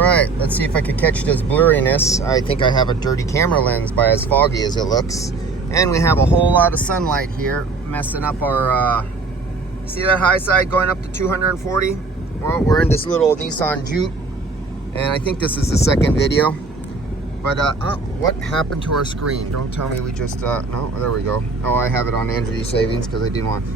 Alright, let's see if I can catch this blurriness. I think I have a dirty camera lens by as foggy as it looks. And we have a whole lot of sunlight here messing up our, see that high side going up to 240? Well, we're in this little Nissan Juke. And I think this is the second video. But, what happened to our screen? Don't tell me we just, no, there we go. Oh, I have it on energy savings because I didn't want.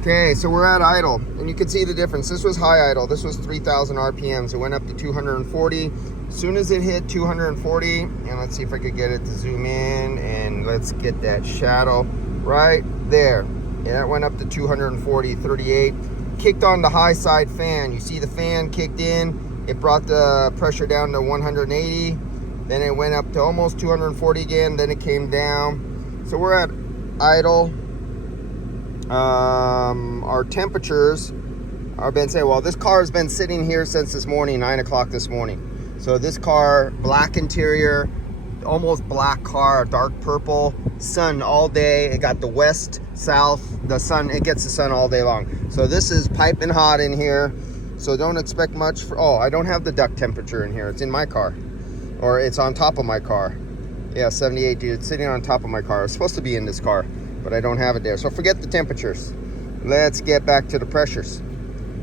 Okay, so we're at idle, and you can see the difference. This was high idle. This was 3,000 RPMs. It went up to 240. As soon as it hit 240, and let's see if I could get it to zoom in, and let's get that shadow right there. Yeah, it went up to 240, 38. Kicked on the high side fan. You see the fan kicked in. It brought the pressure down to 180. Then it went up to almost 240 again. Then it came down. So we're at idle. Our temperatures are been saying, well, this car has been sitting here since this morning, 9 o'clock this morning. So this car, black interior, almost black car, dark purple, sun all day. It got the west, south, the sun, it gets the sun all day long. So this is piping hot in here. So don't expect much for, oh, I don't have the duct temperature in here. It's in my car, or it's on top of my car. Yeah, 78, dude, it's sitting on top of my car. It's supposed to be in this car, but I don't have it there. So forget the temperatures. Let's get back to the pressures.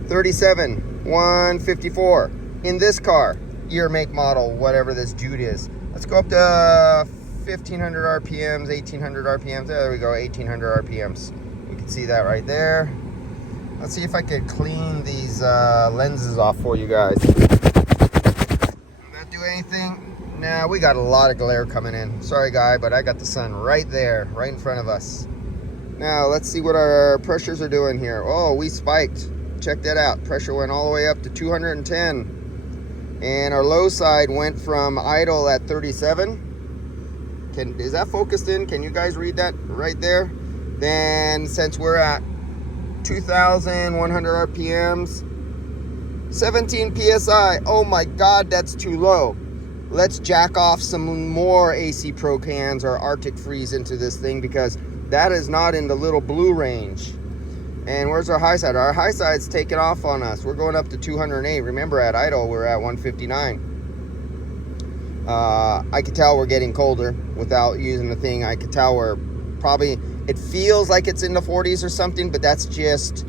37, 154 in this car, year, make, model, whatever this Jude is. Let's go up to 1,500 RPMs, 1,800 RPMs. There we go, 1,800 RPMs. You can see that right there. Let's see if I could clean these lenses off for you guys. Did that do anything? Nah, we got a lot of glare coming in. Sorry, guy, but I got the sun right there, right in front of us. Now, let's see what our pressures are doing here. Oh, we spiked. Check that out. Pressure went all the way up to 210. And our low side went from idle at 37. Is that focused in? Can you guys read that right there? Then, since we're at 2,100 RPMs, 17 PSI. Oh my God, that's too low. Let's jack off some more AC Pro cans or Arctic Freeze into this thing, because that is not in the little blue range. And where's our high side? Our high side's taking off on us. We're going up to 208. Remember, at idle, we're at 159. I could tell we're getting colder without using the thing. I could tell we're probably, it feels like it's in the 40s or something, but that's just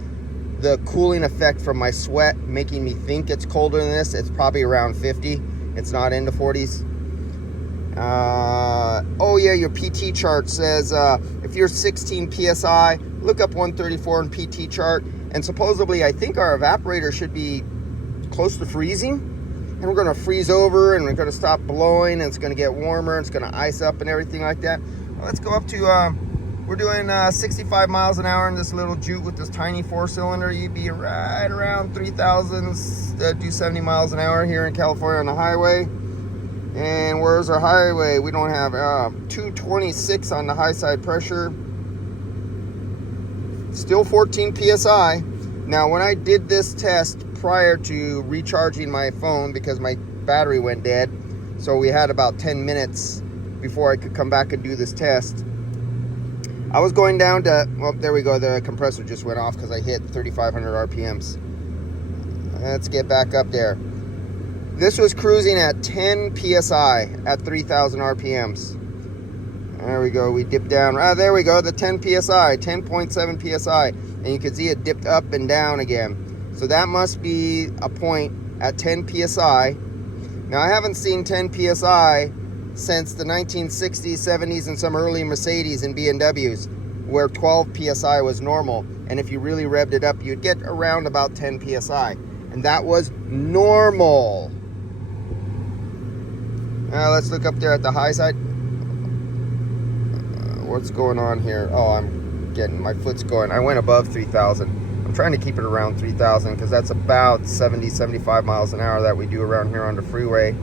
the cooling effect from my sweat making me think it's colder than this. It's probably around 50. It's not in the 40s. Oh yeah, your PT chart says if you're 16 PSI, look up 134 in PT chart. And supposedly, I think our evaporator should be close to freezing. And we're gonna freeze over, and we're gonna stop blowing, and it's gonna get warmer, and it's gonna ice up and everything like that. Well, let's go up to, we're doing 65 miles an hour in this little Juke with this tiny 4-cylinder. You'd be right around 3,000, do 70 miles an hour here in California on the highway. And where's our highway? We don't have 226 on the high side pressure. Still 14 PSI. Now, when I did this test prior to recharging my phone, because my battery went dead, so we had about 10 minutes before I could come back and do this test, I was going down to, well, there we go. The compressor just went off because I hit 3,500 RPMs. Let's get back up there. This was cruising at 10 PSI at 3,000 RPMs. There we go. We dipped down. Ah, there we go. The 10 PSI, 10.7 PSI. And you can see it dipped up and down again. So that must be a point at 10 PSI. Now, I haven't seen 10 PSI since the 1960s, 70s, and some early Mercedes and BMWs, where 12 PSI was normal. And if you really revved it up, you'd get around about 10 PSI. And that was normal. Now let's look up there at the high side. What's going on here? Oh, I'm getting, my foot's going. I went above 3,000. I'm trying to keep it around 3,000 because that's about 70, 75 miles an hour that we do around here on the freeway. A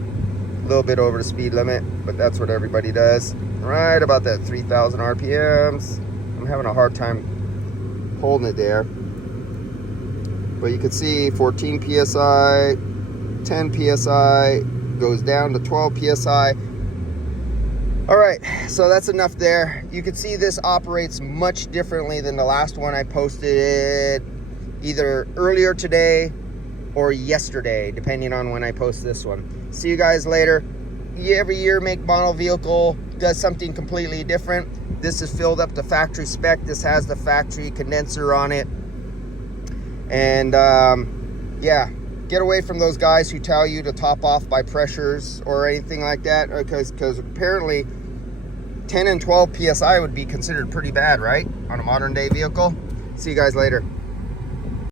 little bit over the speed limit, but that's what everybody does. Right about that 3,000 RPMs. I'm having a hard time holding it there. But you can see 14 PSI, 10 PSI, goes down to 12 PSI. All right, so that's enough there. You can see this operates much differently than the last one I posted either earlier today or yesterday, depending on when I post this one. See you guys later. Every year, make, model, vehicle does something completely different. This is filled up to factory spec. This has the factory condenser on it. And yeah, get away from those guys who tell you to top off by pressures or anything like that, because apparently 10 and 12 PSI would be considered pretty bad, right? On a modern day vehicle. See you guys later.